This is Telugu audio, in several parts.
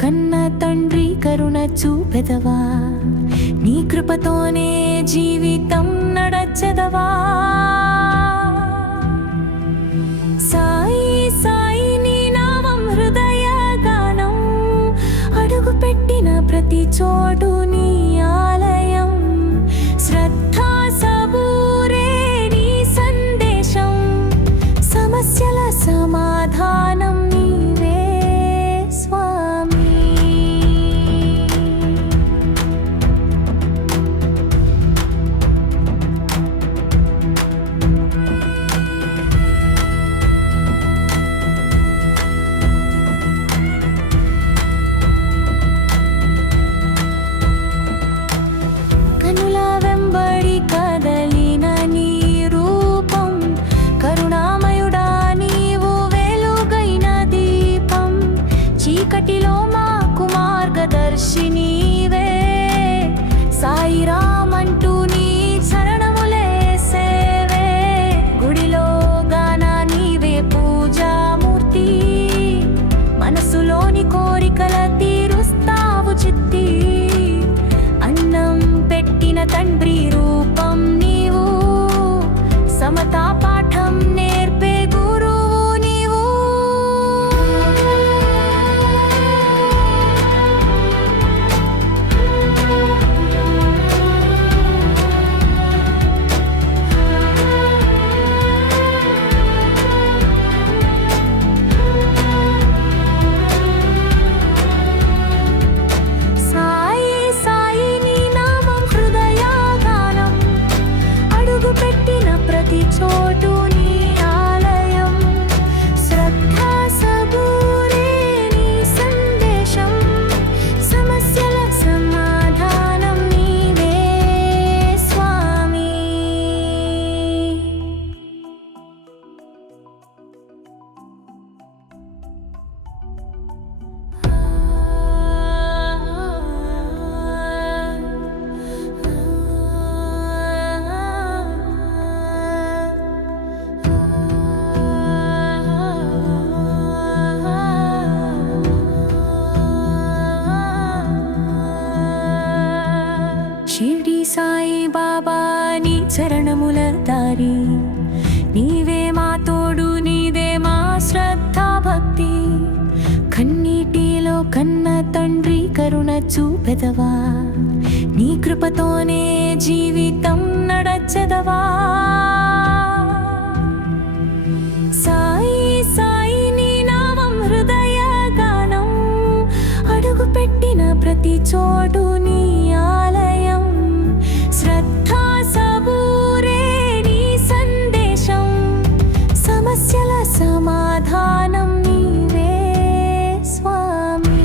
కన్న తండ్రి కరుణ చూపెదవా, నీ కృపతోనే జీవితం నడచెదవా. సాయి సాయి నీ నామం హృదయ గానం, అడుగు పెట్టిన ప్రతి చోటు నీ ఆలయం. శ్రద్ధా సబూరే నీ సందేశం, సమస్యల సమాధానం నీవే స్వామి. కనుల వెంబడి కదలిన నీ రూపం, కరుణామయుడా నీవు వెలుగైన దీపం. చీకటిలో మాకు మార్గదర్శి నీవే, సాయిరామ్ అంటూ నీ చరణములే సేవే. గుడిలో గాన నీవే పూజామూర్తి, మనసులోని కోరికల తీరుస్తావు చిత్తి. అన్నం పెట్టిన తండ్రి రూపం నీవు, సమతా పాఠం నేర్పే గురువు నీవు. సాయి సాయి నీ నామం హృదయ గానం, అడుగు పెట్టిన ప్రతి చోటు నీ ఆలయం. శ్రద్ధా సబూరే నీ సందేశం, సమస్యల సమాధానం నీవే స్వామి. షిర్డీ సాయి బాబా నీ చరణముల దారి, నీవే మా తోడు నీదే మా శ్రద్ధా భక్తి. కన్నీటిలో కన్న తండ్రి కరుణ చూపెదవా, నీ కృపతోనే జీవితం నడచెదవా. సాయి సాయి నీ నామం హృదయ గానం, అడుగు పెట్టిన ప్రతి చోటు నీ ఆలయం. శ్రద్ధా సబూరే నీ సందేశం, సమస్యల సమాధానం నీవే స్వామి.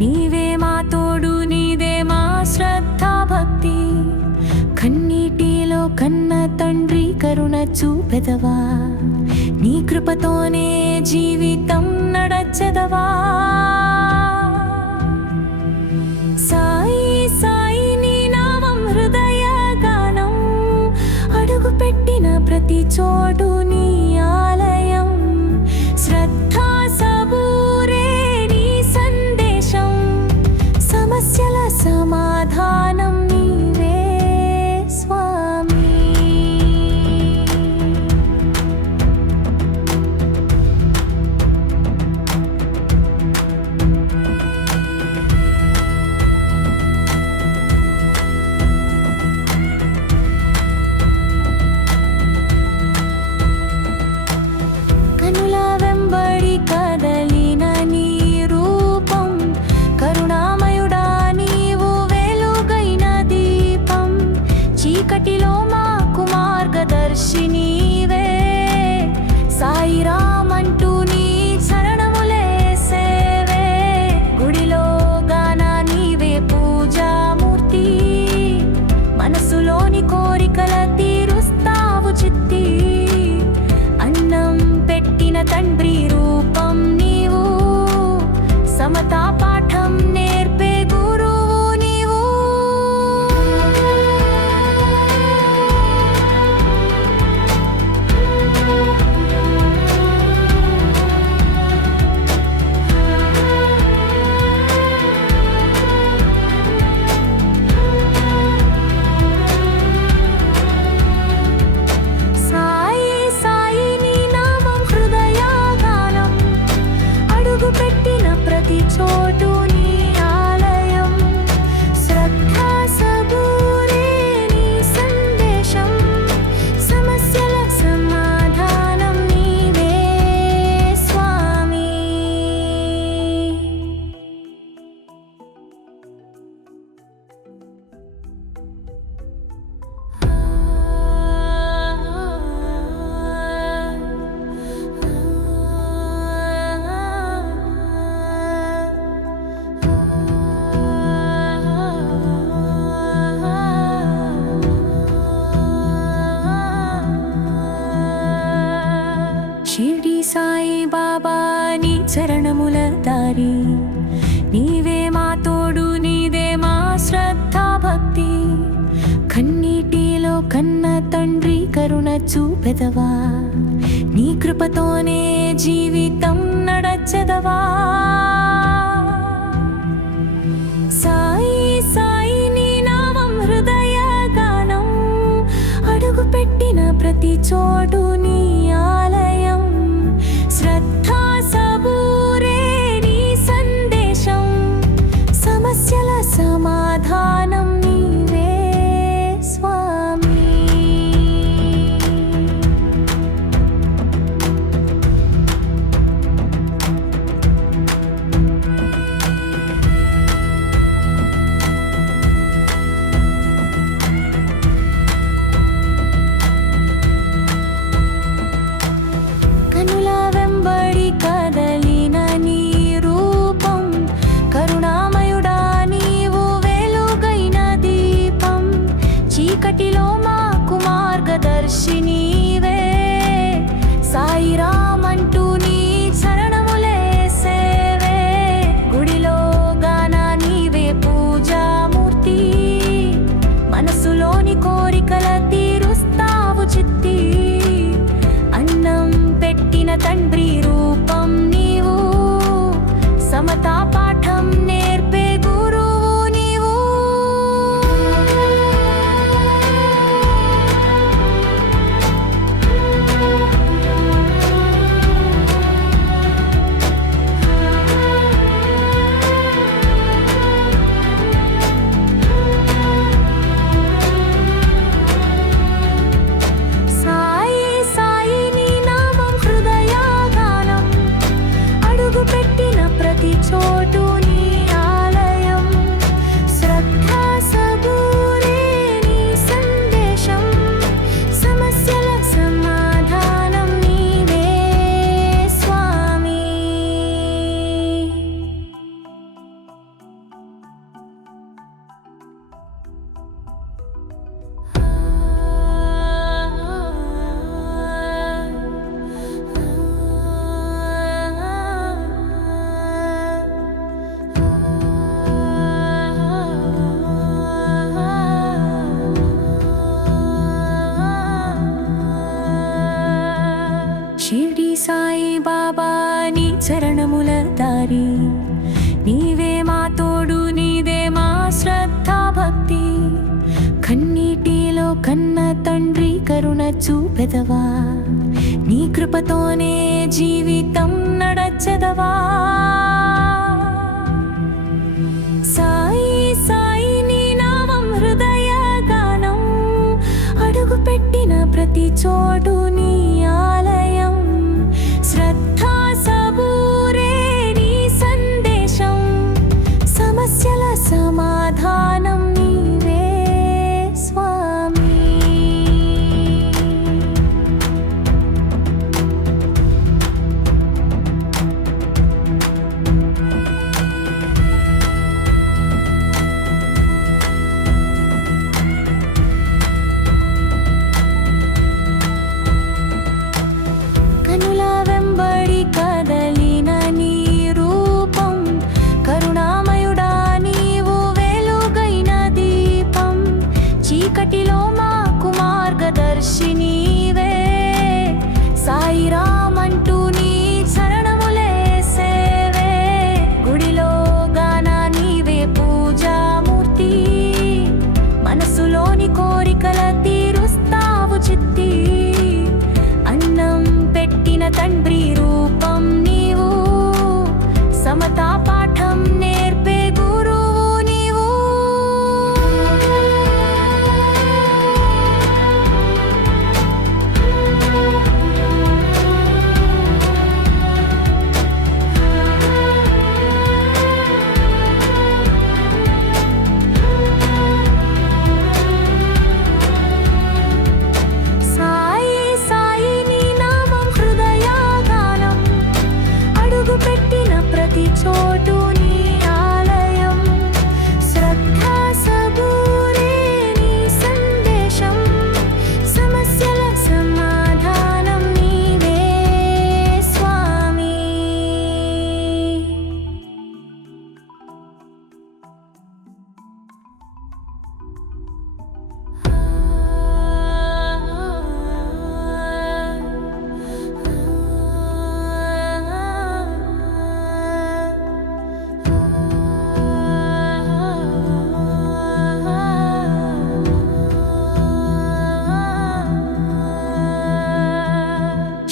నీవే మా తోడు నీదే మా శ్రద్ధా భక్తి కన్నీటిలో కన్న తండ్రి కరుణ చూపెదవా నీ కృపతోనే జీవితం నడచెదవా సాయి సాయి నీ నామం హృదయ గానం అడుగు పెట్టిన ప్రతి చోటు నీ ఆలయం శ్రద్ధా సబూరే నీ సందేశం సమస్యల సమాధానం నీవే స్వామి కనుల వెంబడి కదలిన నీ రూపం కరుణామయుడా నీవు వెలుగైన దీపం చీకటిలో మాకు మార్గదర్శి నీవే సాయిరామ్ అంటూ నీ శరణములే సేవే గుడిలో గాన నీవే పూజామూర్తి మనసులోని కోరికల తీరుస్తావు చిత్తి అన్నం పెట్టిన తండ్రి రూపం నీవు సమతా పాఠం నేర్పే గురువు నీవు సాయి సాయి నీ నామం హృదయ గానం అడుగు పెట్టిన ప్రతి చోటు నీ ఆలయం శ్రద్ధా సబూరే నీ సందేశం సమస్యల సమాధానం నీవే స్వామి షిర్డీ సాయి బాబా నీ చరణముల దారి నీవే మా తోడు నీదే మా శ్రద్ధా భక్తి కన్నీటిలో కన్న తండ్రి కరుణ చూపెదవా నీ కృపతోనే జీవితం నడచెదవా సాయి సాయి నీ నామం హృదయ గానం అడుగు పెట్టిన ప్రతి చోటు నీ ఆలయం శ్రద్ధా సబూరే నీ సందేశం సమస్యల సమాధానం నీవే స్వామి కనుల వెంబడి కదలిన నీ రూపం కరుణామయుడా నీవు వెలుగైన దీపం చీకటిలో మాకు మార్గదర్శి నీవే సాయిరామ్ అంటూ నీ శరణములే సేవే గుడిలో గాన నీవే పూజామూర్తి మనసులోని కోరికల తీరుస్తావు చిత్తి అన్నం పెట్టిన తండ్రి రూపం నీవు సమతా పాఠం నేర్పే గురువు నీవు సాయి సాయి నీ నామం హృదయ గానం చూపెదవా నీ కృపతోనే జీవితం నడచెదవా సాయి సాయి నీ నామం హృదయ గానం అడుగు పెట్టిన ప్రతి చోటు నీ ఆలయం శ్రద్ధా సబూరే నీ సందేశం సమస్యల సమాధానం నీవే స్వామి కనుల వెంబడి కదలిన నీ రూపం కరుణామయుడా నీవు వెలుగైన దీపం చీకటిలో మాకు మార్గదర్శి నీవే సాయిరామ్ అంటూ నీ శరణములే సేవే గుడిలో గాన నీవే పూజామూర్తి మనసులోని కోరికల తీరుస్తావు చిత్తి అన్నం పెట్టిన తండ్రి రూపం నీవు సమతా పాఠం నేర్పే గురువు నీవు సాయి సాయి నీ నామం హృదయ గానం అడుగు పెట్టిన ప్రతి చోటు నీ ఆలయం శ్రద్ధా సబూరే నీ సందేశం సమస్యల సమాధానం నీవే స్వామి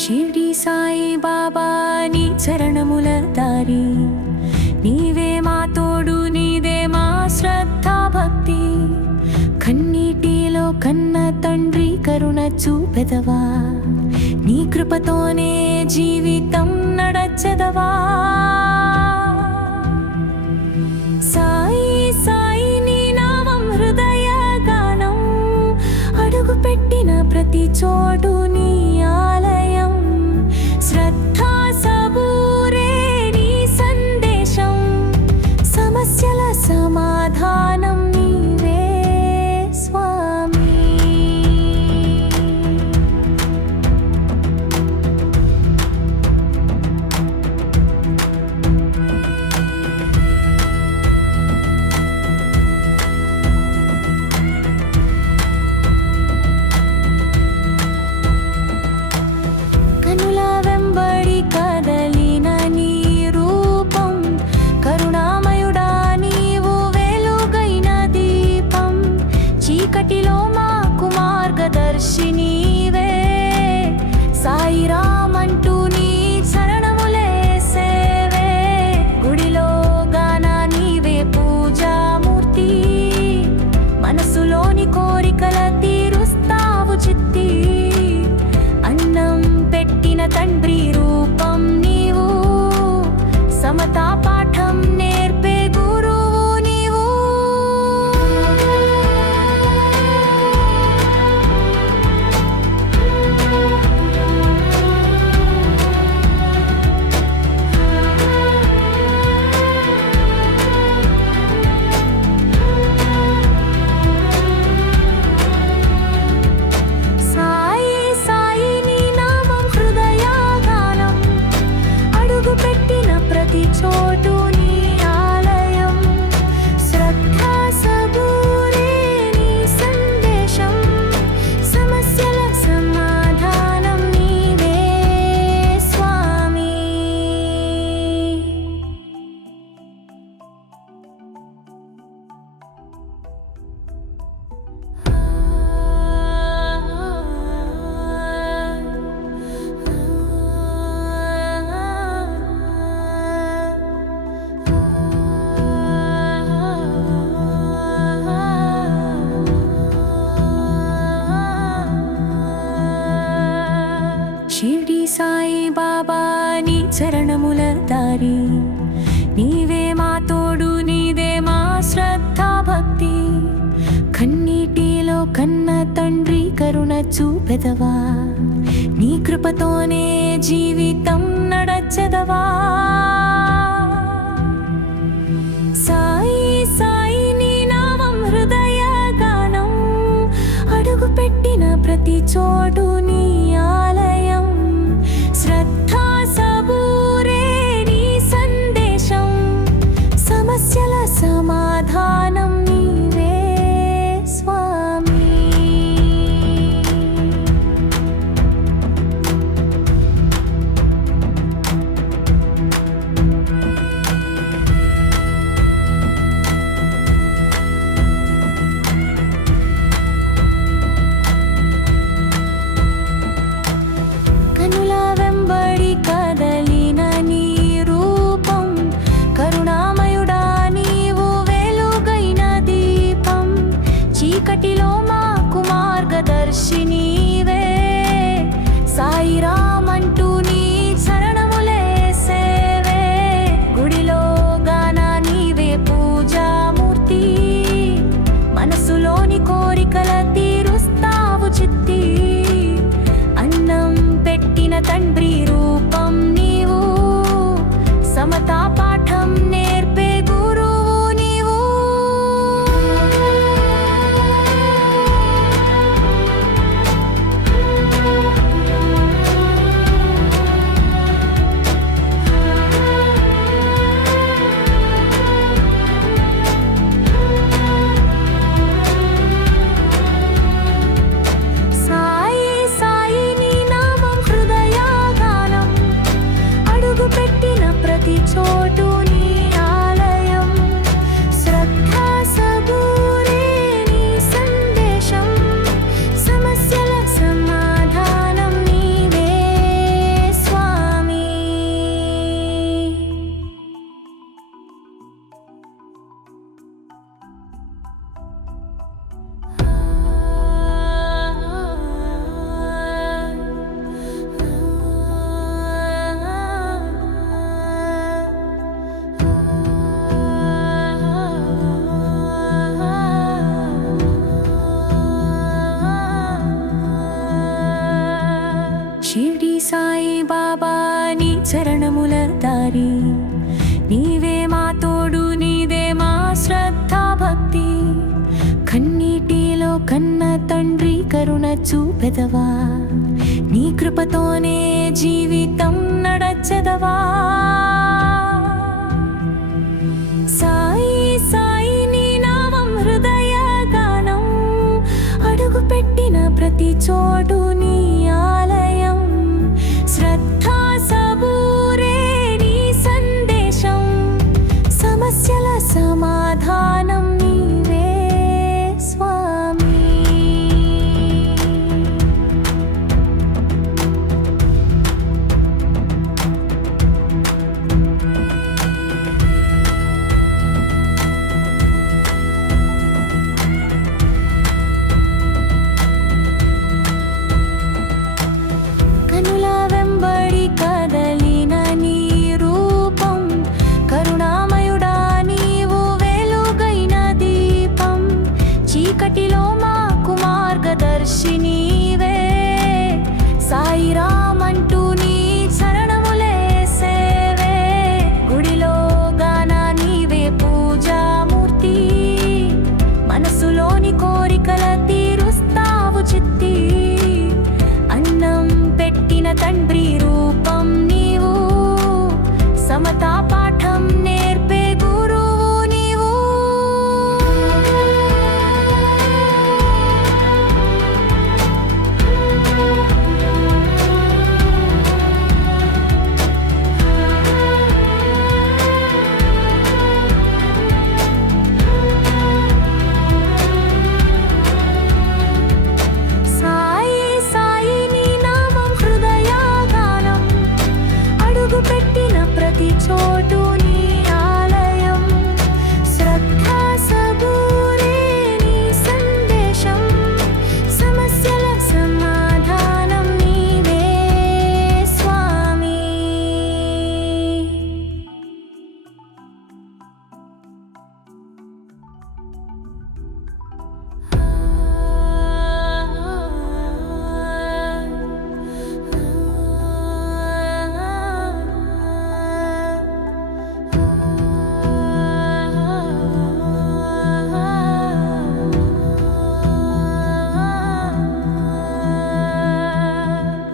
షిర్డీ సాయి బాబా నీ చరణముల దారి నీవే మా తోడు నీదే మా శ్రద్ధా భక్తి కన్నీటిలో కన్న తండ్రి కరుణ చూపెదవా నీ కృపతోనే జీవితం నడచెదవా సాయి సాయి నీ నామం హృదయ గానం అడుగు పెట్టిన ప్రతి చోటు నీ ఆలయం శ్రద్ధా సబూరే నీ సందేశం సమస్యల సమాధానం నీవే స్వామి కనుల వెంబడి కదలిన నీ రూపం కరుణామయుడా నీవు వెలుగైన దీపం చీకటిలో మాకు మార్గదర్శి నీవే సాయిరామ్ అంటూ నీ శరణములే సేవే గుడిలో గాన నీవే పూజామూర్తి మనసులోని కోరికల తీరుస్తావు చిత్తి అన్నం పెట్టిన తండ్రి రూపం నీవు సమతా పాఠం నేర్పే గురువు నీవు సాయి సాయి నీ నామం హృదయ గానం అడుగు పెట్టిన ప్రతి చోటు చూపెదవా నీ కృపతోనే జీవితం నడచెదవా సాయి సాయి నీ నామం హృదయ గానం అడుగు పెట్టిన ప్రతి చోటు నీ ఆలయం శ్రద్ధా సబూరే నీ సందేశం సమస్యల సమాధానం నీవే స్వామి కనుల వెంబడి కదలిన నీ రూపం కరుణామయుడా నీవు వెలుగైన దీపం చీకటిలో మాకు మార్గదర్శి నీవే సాయిరామ్ అంటూ నీ శరణములే సేవే గుడిలో గాన నీవే పూజామూర్తి మనసులోని కోరికల తీరుస్తావు చిత్తి అన్నం పెట్టిన తండ్రి రూపం నీవు సమతా పాఠం నేర్పే గురువు నీవు సాయి సాయి నీ నామం హృదయ గానం అడుగు పెట్టిన ప్రతి చోటు నీ ఆలయం శ్రద్ధా సబూరే నీ సందేశం సమస్యల సమాధానం నీవే స్వామి షిర్డీ సాయి బాబా నీ చరణముల దారి నీవే మా తోడు నీదే మా శ్రద్ధా భక్తి కన్నీటిలో కన్న తండ్రి కరుణ చూపెదవా నీ కృపతోనే జీవితం నడచెదవా సాయి సాయి నీ నామం హృదయ గానం అడుగు పెట్టిన ప్రతి చోటు నీ ఆలయం శ్రద్ధా సబూరే నీ సందేశం సమస్యల సమాధానం నీవే స్వామి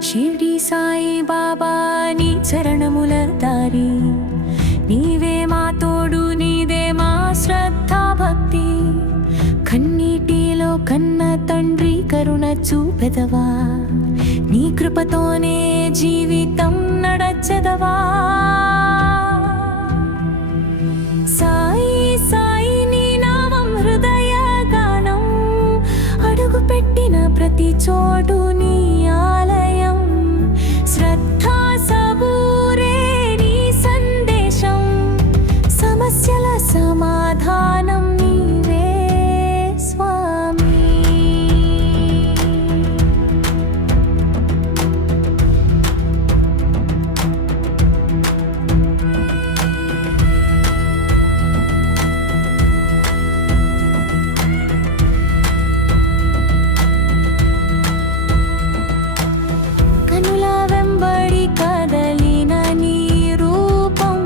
షిర్డీ సాయి బాబా నీ చరణముల దారి, నీవే మా తోడు, నీదే మా శ్రద్ధ భక్తి. కన్నీటిలో కన్న తండ్రి కరుణ చూపెదవా, నీ కృపతోనే జీవితం నడచెదవా. సాయి సాయి నీ నామం హృదయ గానం, అడుగు పెట్టిన ప్రతి చోటు నీ ఆలయం. శ్రద్ధా సబూరే నీ సందేశం, సమస్యల సమాధానం నీవే స్వామి. కనుల వెంబడి కదలిన నీ రూపం,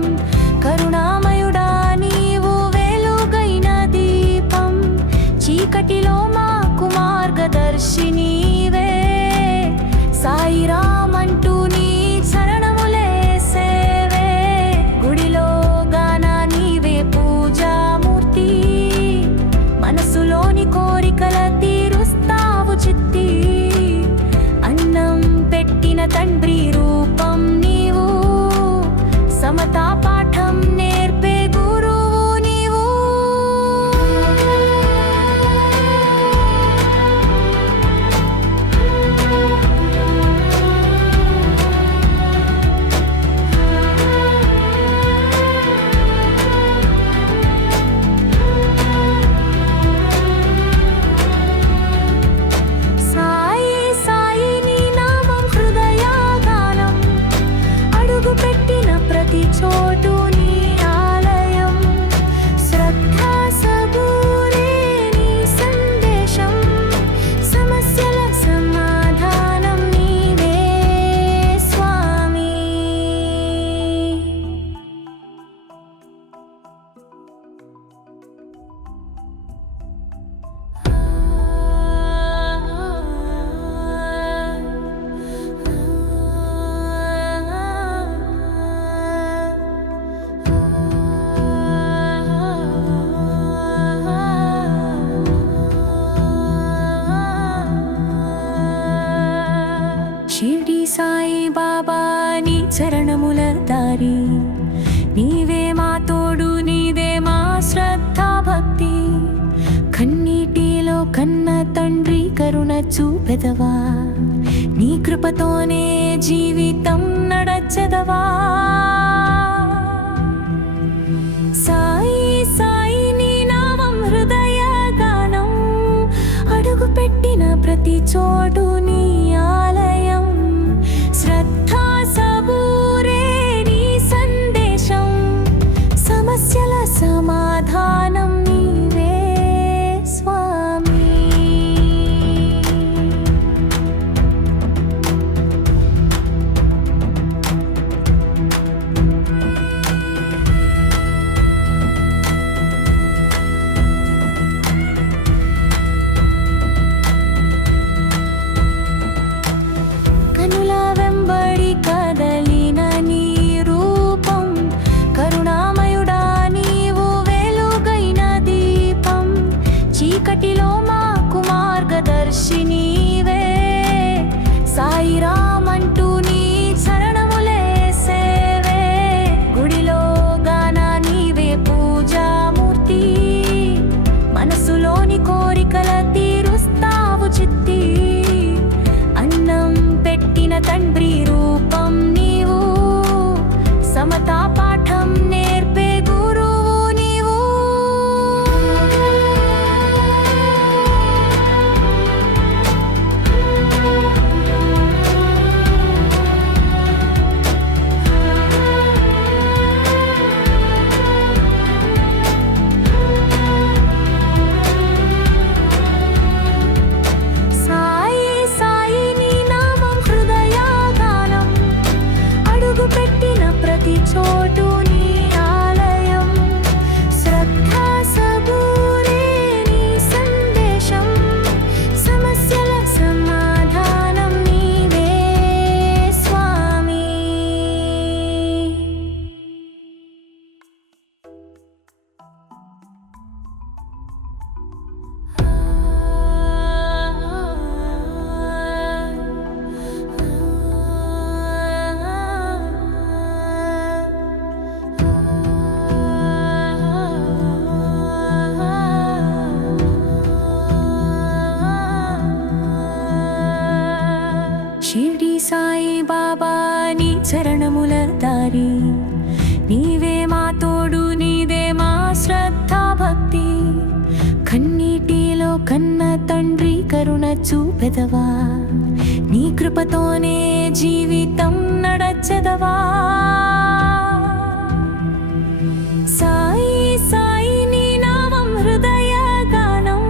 కరుణామయుడా నీవు వెలుగైన దీపం. చీకటిలో మాకు మార్గదర్శి నీవే, సాయిరామ్ అంటూ నీ చరణములే సేవే. గుడిలో గాన నీవే పూజామూర్తి, మనసులోని కోరికల తీరుస్తావు చిత్తి. అన్నం పెట్టిన తండ్రి రూపం నీవు, సమతా పాఠం నేర్పే గురువు నీవు. సాయి సాయి నీ నామం హృదయ గానం, అడుగు పెట్టిన ప్రతి చోటు నీ ఆలయం. శ్రద్ధా సబూరే నీ సందేశం, సమస్యల సమాధానం నీవే స్వామి. షిర్డీ సాయి బాబా నీ చరణముల దారి, నీవే మా తోడు, నీదే మా శ్రద్ధ భక్తి. కన్నీటిలో కన్న తండ్రి కరుణ చూపెదవా, నీ కృపతోనే జీవితం నడచెదవా. సాయి సాయి నీ నామం హృదయ గానం, అడుగు పెట్టిన ప్రతి చోటు నీ ఆలయం. శ్రద్ధా సబూరే నీ సందేశం, సమస్యల సమాధానం నీవే స్వామి. చూపెదవా నీ కృపతోనే జీవితం నడచెదవా సాయి సాయి నీ నామం హృదయ గానం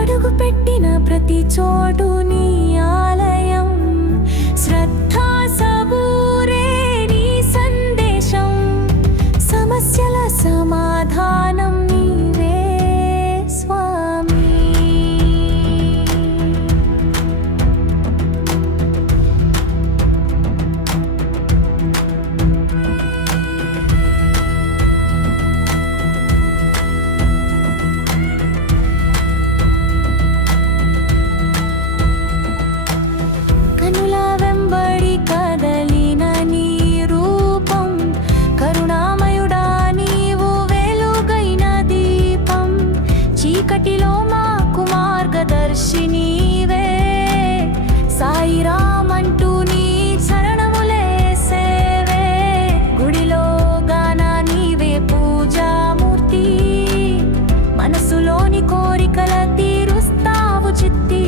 అడుగు పెట్టిన ప్రతి చోటు నీ ఆలయం శ్రద్ధా సబూరే నీ సందేశం సమస్యల సమాధానం నీవే స్వామి కనుల వెంబడి కదలిన నీ రూపం కరుణామయుడా నీవు వెలుగైన దీపం చీకటిలో మాకు మార్గదర్శి నీవే సాయిరామ్ అంటూ నీ చరణములే సేవే గుడిలో గాన నీవే పూజామూర్తి మనసులోని కోరికల తీరుస్తావు చిత్తి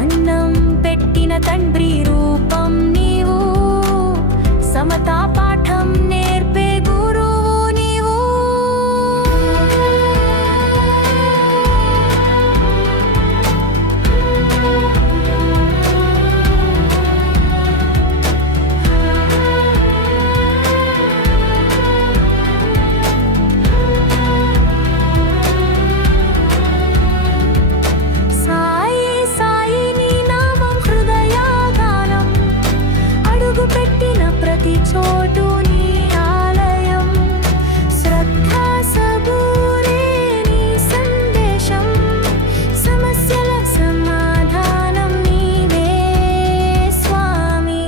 అన్నం పెట్టిన తండ్రి రూపం నీవు సమతా పాఠం నేర్పే గురువు నీవు సాయి సాయి నీ నామం హృదయ గానం అడుగు పెట్టిన ప్రతి చోటు నీ ఆలయం శ్రద్ధా సబూరే నీ సందేశం సమస్యల సమాధానం నీవే స్వామి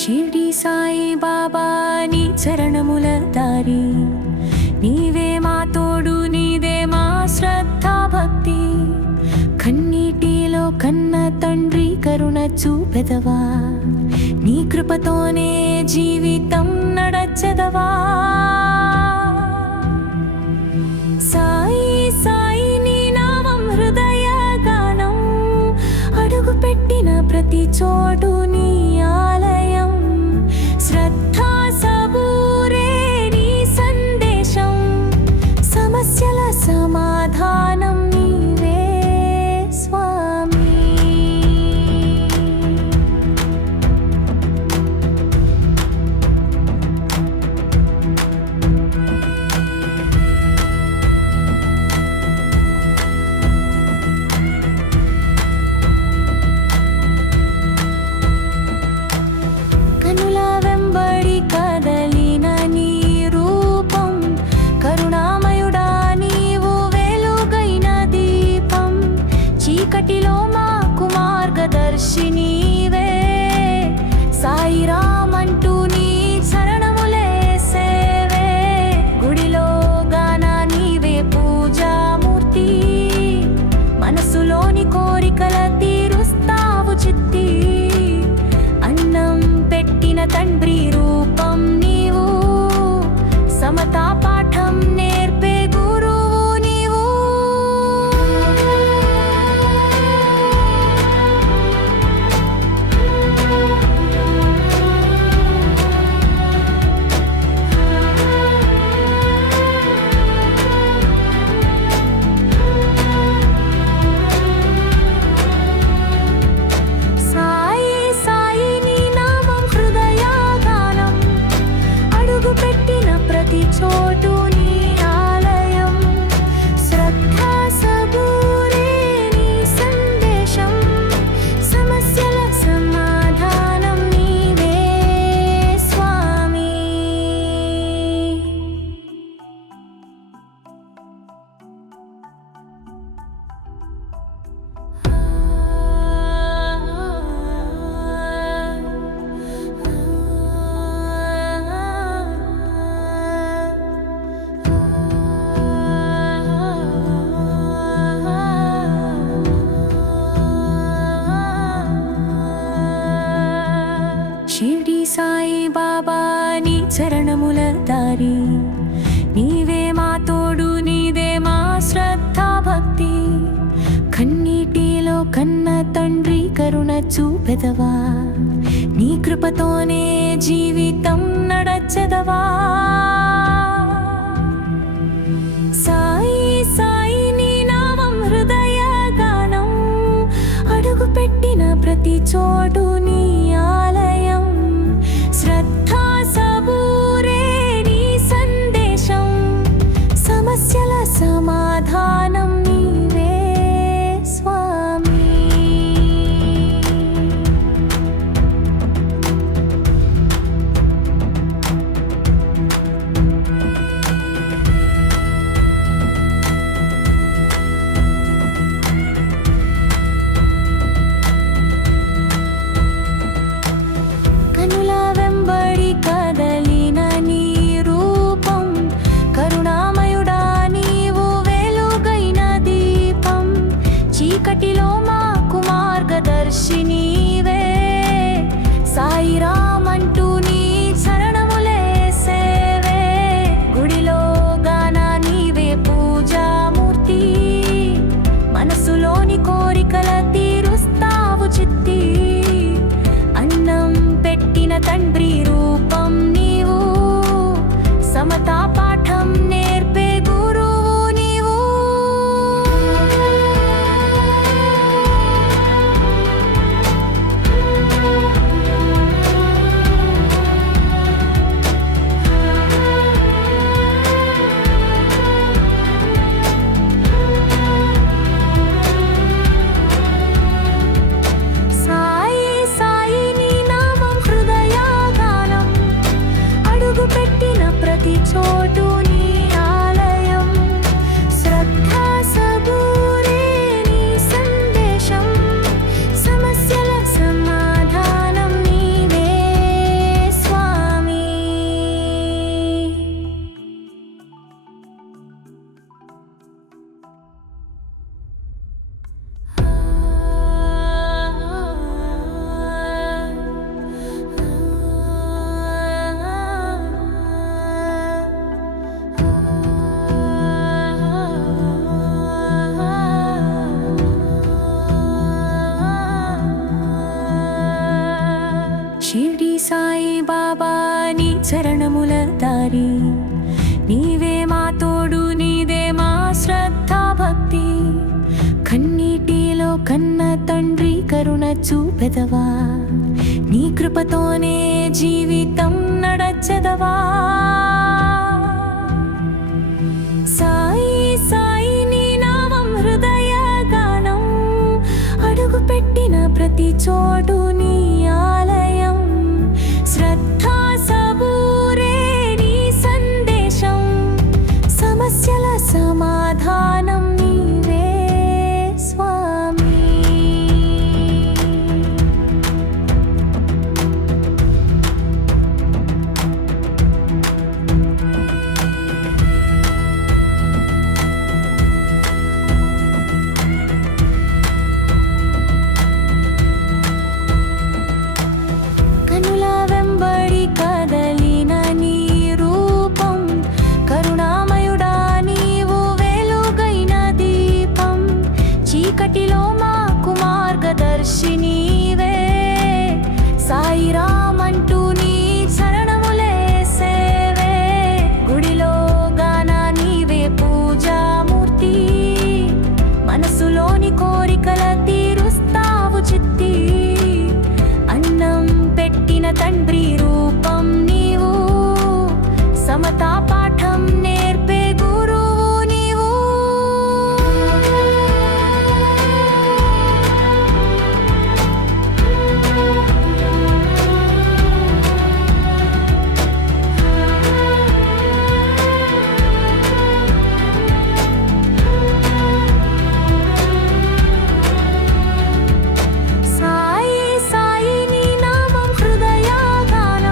షిర్డీ సాయి బాబా నీ చరణముల దారి నీవే మా తోడు నీదే మా శ్రద్ధా భక్తి కన్నీటిలో కన్న తండ్రి కరుణ చూపెదవా నీ కృపతోనే జీవితం నడచెదవా సాయి సాయి నీ నామం హృదయ గానం అడుగు పెట్టిన ప్రతి చోటు నీ ఆలయం శ్రద్ధా సబూరే నీ సందేశం సమస్యల సమాధానం నీవే స్వామి షిర్డీ సాయి బాబా నీ చరణముల దారి నీవే మా తోడు నీదే మా శ్రద్ధ భక్తి కన్నీటిలో కన్న తండ్రి కరుణ చూపెదవా నీ కృపతోనే జీవితం నడచెదవా సాయి సాయి నీ నామం హృదయ గానం అడుగు పెట్టిన ప్రతి చోటు నీ ఆలయం శ్రద్ధా సబూరే నీ సందేశం సమస్యల సమాధానం నీవే స్వామి కనుల వెంబడి కదలిన నీ రూపం కరుణామయుడా నీవు వెలుగైన దీపం చీకటిలో మాకు మార్గదర్శి నీవే సాయిరామ్ అంటూ నీ చరణములే సేవే గుడిలో గాన నీవే పూజామూర్తి మనసులోని కోరికల తీరుస్తావు చిత్తి అన్నం పెట్టిన తండ్రి రూపం నీవు సమతా పాఠం నేర్పే గురువు నీవు సాయి సాయి నీ నామం హృదయ గానం అడుగు పెట్టిన ప్రతి చోటు నీ ఆలయం శ్రద్ధా సబూరే నీ సందేశం సమస్యల సమాధానం నీవే స్వామి షిర్డీ సాయి బాబా నీ చరణముల దారి నీవే మా తోడు నీదే మా శ్రద్ధ భక్తి కన్నీటిలో కన్న తండ్రి కరుణ చూపెదవా నీ కృపతోనే జీవితం నడచెదవా సాయి సాయి నీ నామం హృదయ గానం అడుగు పెట్టిన ప్రతి చోటు నీ ఆలయం శ్రద్ధా సబూరే నీ సందేశం సమస్యల సమాధానం నీవే స్వామి కనుల వెంబడి కదలిన నీ రూపం కరుణామయుడా నీవు వెలుగైన దీపం చీకటిలో మాకు మార్గదర్శి నీవే సాయిరామ్ అంటూ నీ చరణములే సేవే గుడిలో గాన నీవే పూజామూర్తి మనసులోని కోరికల తీరుస్తావు చిత్తి అన్నం పెట్టిన తండ్రి రూపం నీవు సమతా పాఠం నేర్పే గురువు నీవు సాయి సాయి నీ నామం హృదయ గానం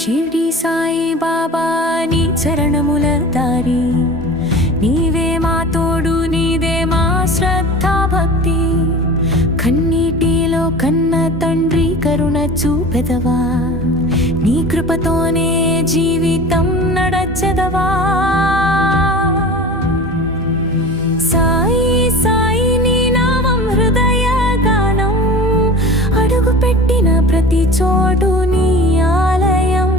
షిర్డీ సాయి బాబా నీ చరణముల దారి, నీవే మా తోడు, నీదే మా శ్రద్ధ భక్తి. కన్నీటిలో కన్న తండ్రి కరుణ చూపెదవా, నీ కృపతోనే జీవితం నడచెదవా. సాయి సాయి నీ నామం హృదయ గానం, అడుగు పెట్టిన ప్రతి చోటు నీ ఆలయం.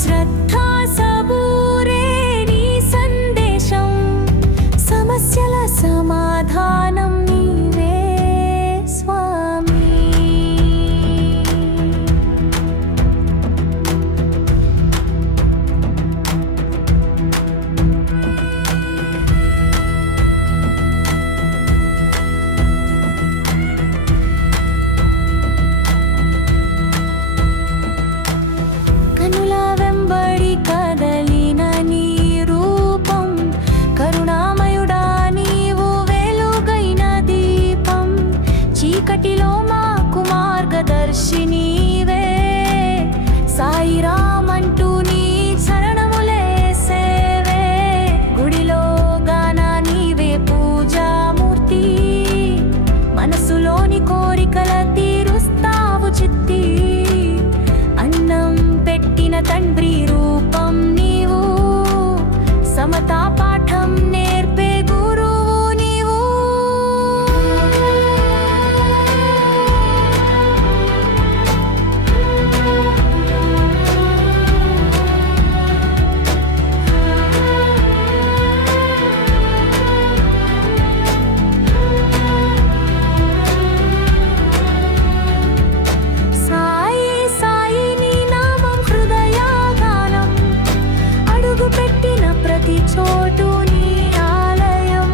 శ్రద్ధా సబూరే నీ సందేశం, సమస్యల సమాధానం నీవే స్వామి. కనుల వెంబడి కదలిన నీ రూపం, కరుణామయుడా నీవు వెలుగైన దీపం. చీకటిలో మాకు మార్గదర్శి నీవే, సాయిరామ్ అంటూ నీ చరణములే సేవే. గుడిలో గాన నీవే పూజామూర్తి, మనసులోని కోరికల తీరుస్తావు చిత్తి. అన్నం పెట్టిన తండ్రి రూపం నీవు, సమతా పాఠం నేర్పే గురువు నీవు. సాయి సాయి నీ నామం హృదయ గానం, అడుగు పెట్టిన ప్రతి చోటు నీ ఆలయం.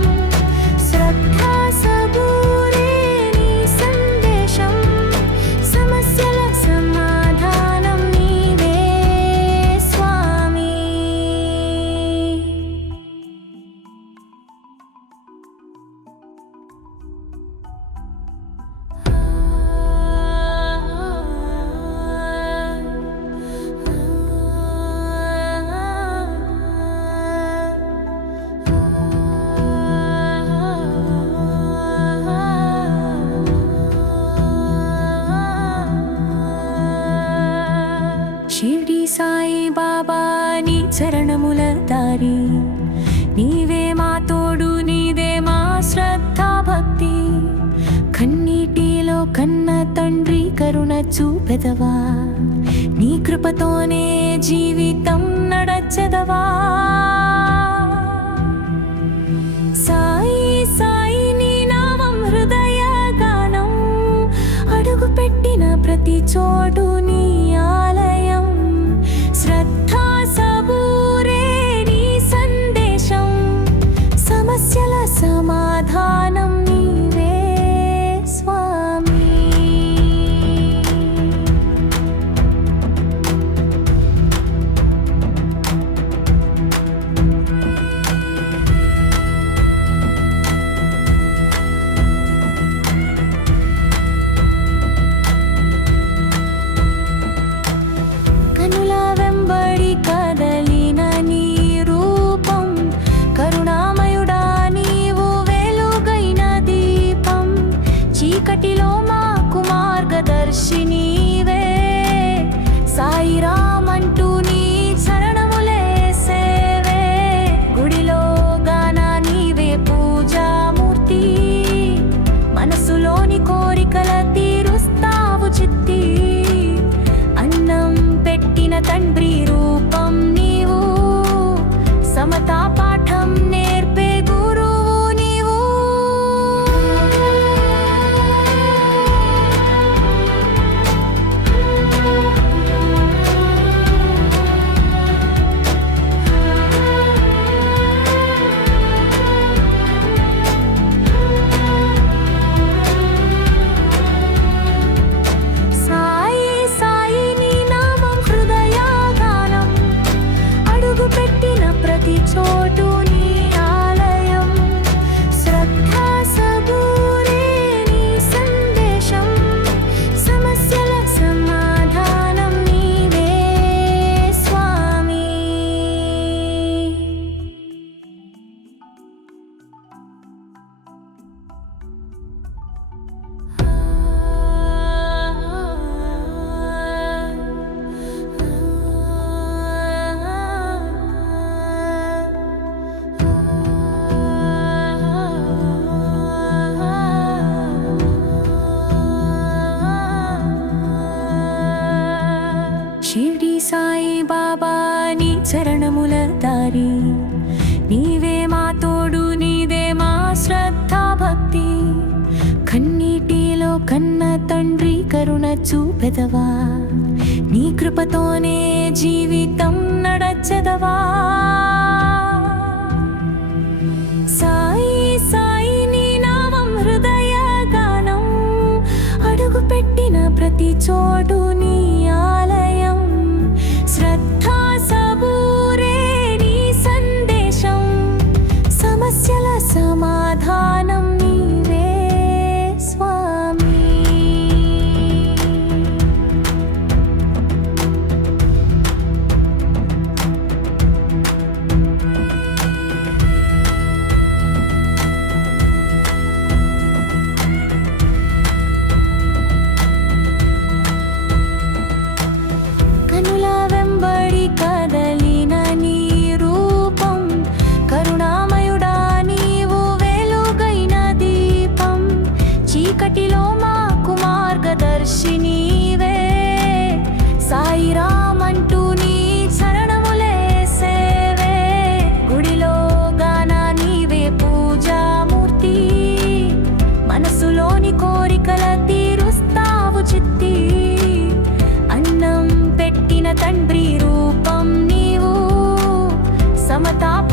శ్రద్ధా సబూరే నీ సందేశం, సమస్యల సమాధానం నీవే స్వామి. షిర్డీ సాయి బాబా నీ చరణముల దారి, నీవే మా తోడు, నీదే మా శ్రద్ధ భక్తి. కన్నీటిలో కన్న తండ్రి కరుణ చూపెదవా, నీ కృపతోనే జీవితం నడచెదవా. సాయి సాయి నీ నామం హృదయ గానం, అడుగు పెట్టిన ప్రతి చోటు నీ ఆలయం. శ్రద్ధా సబూరే నీ సందేశం, సమస్యల సమాధానం నీవే స్వామి. కనుల వెంబడి కదలిన నీ రూపం, కరుణామయుడా నీవు వెలుగైన దీపం. చీకటిలో మాకు మార్గదర్శి నీవే, సాయిరామ్ అంటూ నీ చరణములే సేవే. గుడిలో గాన నీవే పూజామూర్తి, మనసులోని కోరికల తీరుస్తావు చిత్తి. అన్నం పెట్టిన తండ్రి రూపం షిర్డీ సాయి బాబా నీ చరణముల దారి, నీవే మా తోడు, నీదే మా శ్రద్ధ భక్తి. కన్నీటిలో కన్న తండ్రి కరుణ చూపెదవా, నీ కృపతోనే జీవితం నడచెదవా. సాయి సాయి నీ నామం హృదయ గానం, అడుగు పెట్టిన ప్రతి చోటు నీ ఆలయం. శ్రద్ధా సబూరే నీ సందేశం, సమస్యల సమాధానం నీవే స్వామి. కనుల వెంబడి కదలిన నీ రూపం, కరుణామయుడా నీవు వెలుగైన దీపం. చీకటిలో మాకు మార్గదర్శి నీవే, సాయిరామ్ అంటూ నీ చరణములే సేవే. గుడిలో గాన నీవే పూజామూర్తి, మనసులోని కోరికల తీరుస్తావు చిత్తి. అన్నం పెట్టిన తండ్రి రూపం నీవు, సమతాప